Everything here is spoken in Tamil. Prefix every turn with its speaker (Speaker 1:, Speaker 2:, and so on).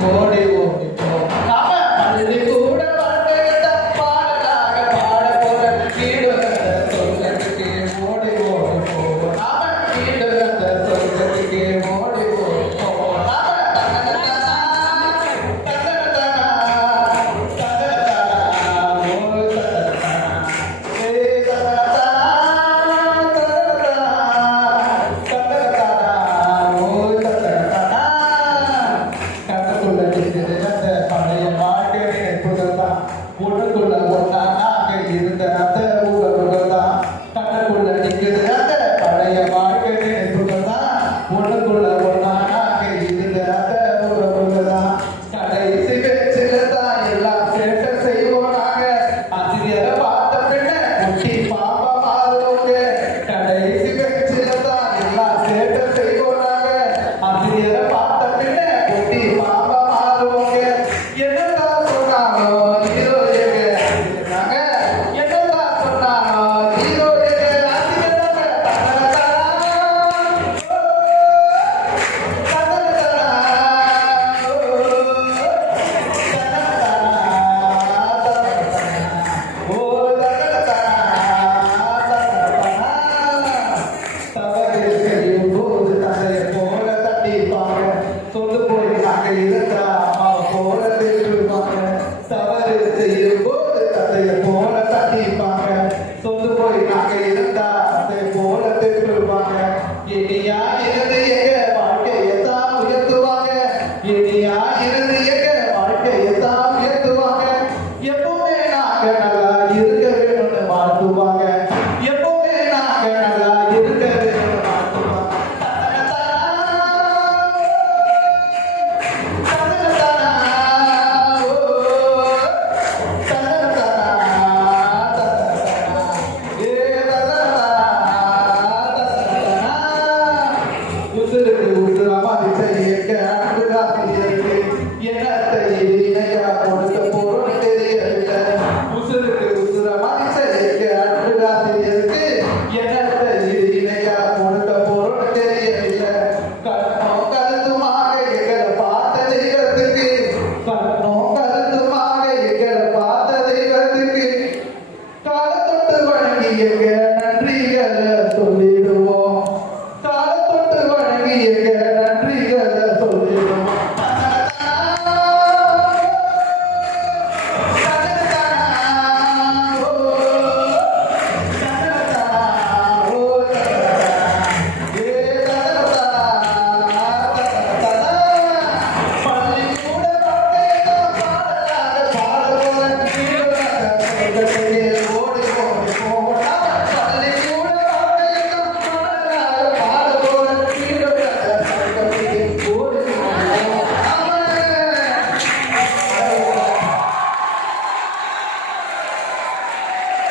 Speaker 1: More சொல்லு போய் நாங்கள் இருக்கிற உசுருக்கு உசுராம திசை இயக்க அன்புடா இருக்கு என்னத்தை இது இணையா கொடுத்த பொருள் தெரியவில்லை. உசுருக்கு உசுராம திசை இயக்க அன்புடா இருக்கு என்னத்தை இது இணையா கொடுத்த பொருள் தெரியவில்லை. கண்ணோ கருத்துமாக எங்களை பார்த்த தெய்வத்துக்கு கண்ணோ கருத்துமாக எங்களை பார்த்த தெய்வத்துக்கு காலத்தொட்டு வழங்கி எங்கள்